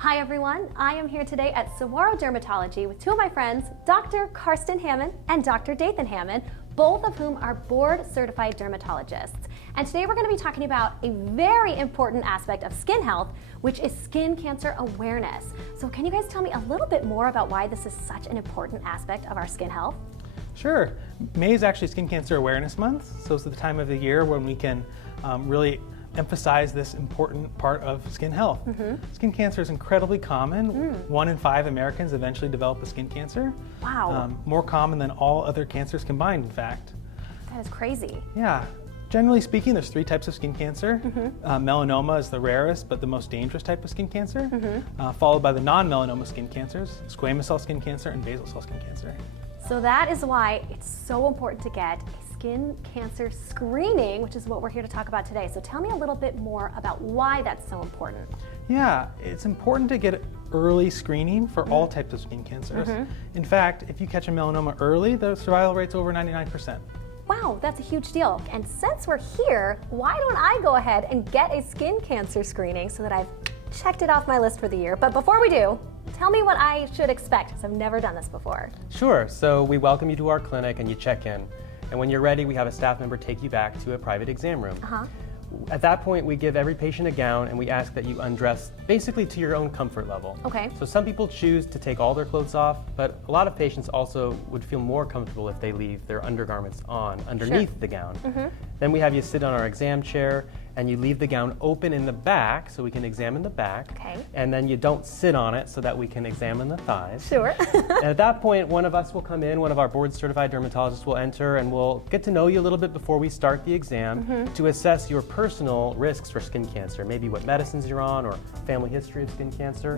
Hi everyone, I am here today at Saguaro Dermatology with two of my friends, Dr. Carsten Hamann and Dr. Dathan Hamann, both of whom are board-certified dermatologists. And today we're going to be talking about a very important aspect of skin health, which is skin cancer awareness. So can you guys tell me a little bit more about why this is such an important aspect of our skin health? Sure. May is actually Skin Cancer Awareness Month, so it's the time of the year when we can really emphasize this important part of skin health. Skin cancer is incredibly common. 1 in 5 Americans eventually develop a skin cancer. Wow. More common than all other cancers combined, in fact. That is crazy. Yeah. Generally speaking, there's 3 types of skin cancer. Melanoma is the rarest but the most dangerous type of skin cancer, followed by the non-melanoma skin cancers, squamous cell skin cancer, and basal cell skin cancer. So that is why it's so important to get a skin cancer screening, which is what we're here to talk about today. So tell me a little bit more about why that's so important. Yeah, it's important to get early screening for all types of skin cancers. In fact, if you catch a melanoma early, the survival rate's over 99%. Wow, that's a huge deal. And since we're here, why don't I go ahead and get a skin cancer screening so that I've checked it off my list for the year. But before we do, tell me what I should expect, because I've never done this before. Sure, so we welcome you to our clinic and you check in. And when you're ready, we have a staff member take you back to a private exam room. At that point, we give every patient a gown and we ask that you undress basically to your own comfort level. Okay. So some people choose to take all their clothes off, but a lot of patients also would feel more comfortable if they leave their undergarments on underneath the gown. Then we have you sit on our exam chair and you leave the gown open in the back so we can examine the back. Okay. And then you don't sit on it so that we can examine the thighs. Sure. And at that point, one of us will come in, one of our board-certified dermatologists will enter, and we'll get to know you a little bit before we start the exam to assess your personal risks for skin cancer, maybe what medicines you're on or family history of skin cancer.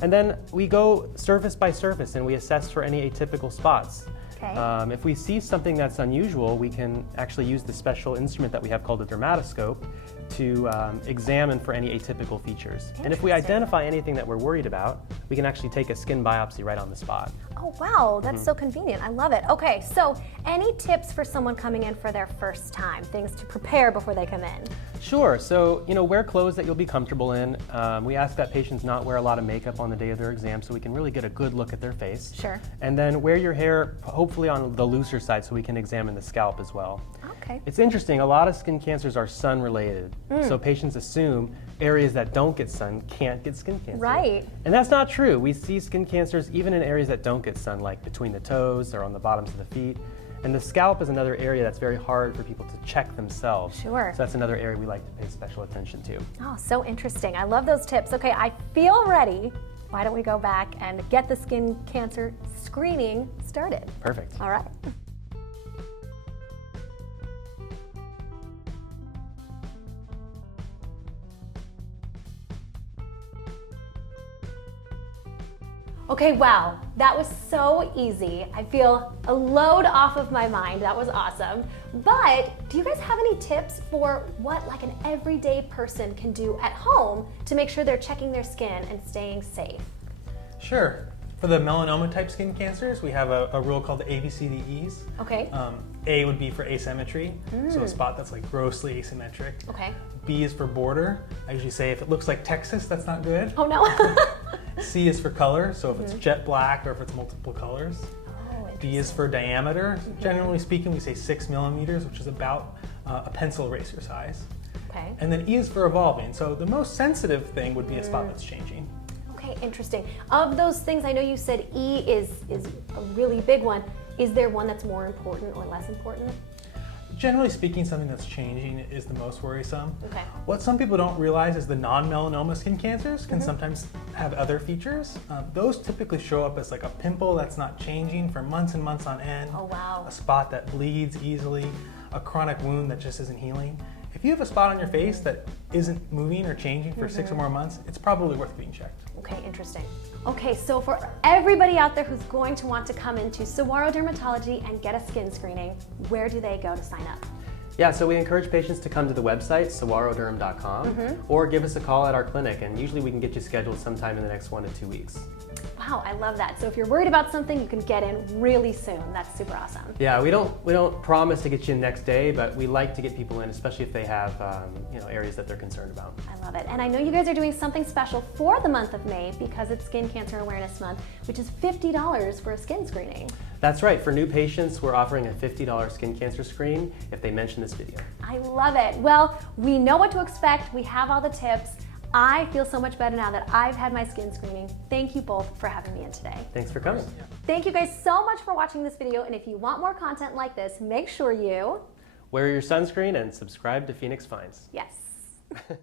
And then we go surface by surface and we assess for any atypical spots. Okay. If we see something that's unusual, we can actually use the special instrument that we have called a dermatoscope to examine for any atypical features. And if we identify anything that we're worried about, we can actually take a skin biopsy right on the spot. Oh wow, that's so convenient. I love it. Okay, so any tips for someone coming in for their first time, things to prepare before they come in? Sure, so wear clothes that you'll be comfortable in. We ask that patients not wear a lot of makeup on the day of their exam so we can really get a good look at their face. Sure. And then wear your hair hopefully on the looser side so we can examine the scalp as well. Okay. It's interesting, a lot of skin cancers are sun related. So patients assume areas that don't get sun can't get skin cancer. Right. And that's not true. We see skin cancers even in areas that don't get sun, like between the toes or on the bottoms of the feet. And the scalp is another area that's very hard for people to check themselves. Sure. So that's another area we like to pay special attention to. Oh, so interesting. I love those tips. Okay, I feel ready. Why don't we go back and get the skin cancer screening started? Perfect. All right. Okay, wow, that was so easy. I feel a load off of my mind. That was awesome. But do you guys have any tips for what like an everyday person can do at home to make sure they're checking their skin and staying safe? Sure. For the melanoma type skin cancers, we have a rule called the ABCDEs. Okay. A would be for asymmetry, so a spot that's like grossly asymmetric. Okay. B is for border. I usually say if it looks like Texas, that's not good. Oh no. C is for color, so if it's jet black or if it's multiple colors. Oh, D is for diameter. Generally speaking, we say 6 millimeters, which is about a pencil eraser size. okay. And then E is for evolving. So the most sensitive thing would be a spot that's changing. Okay, interesting. Of those things, I know you said E is a really big one. Is there one that's more important or less important? Generally speaking, something that's changing is the most worrisome. Okay. What some people don't realize is the non-melanoma skin cancers can sometimes have other features. Those typically show up as like a pimple that's not changing for months and months on end. Oh wow. A spot that bleeds easily, a chronic wound that just isn't healing. If you have a spot on your face that isn't moving or changing for 6 or more months, it's probably worth getting checked. Okay, interesting. Okay, so for everybody out there who's going to want to come into Saguaro Dermatology and get a skin screening, where do they go to sign up? Yeah, so we encourage patients to come to the website, saguaroderm.com, or give us a call at our clinic, and usually we can get you scheduled sometime in the next 1 to 2 weeks. Wow, I love that. So if you're worried about something, you can get in really soon. That's super awesome. Yeah, we don't promise to get you in next day, but we like to get people in, especially if they have areas that they're concerned about. I love it. And I know you guys are doing something special for the month of May because it's Skin Cancer Awareness Month, which is $50 for a skin screening. That's right. For new patients, we're offering a $50 skin cancer screen if they mention this video. I love it. Well, we know what to expect. We have all the tips. I feel so much better now that I've had my skin screening. Thank you both for having me in today. Thanks for coming. Thank you guys so much for watching this video, and if you want more content like this, make sure you Wear your sunscreen and subscribe to Phoenix Finds. yes.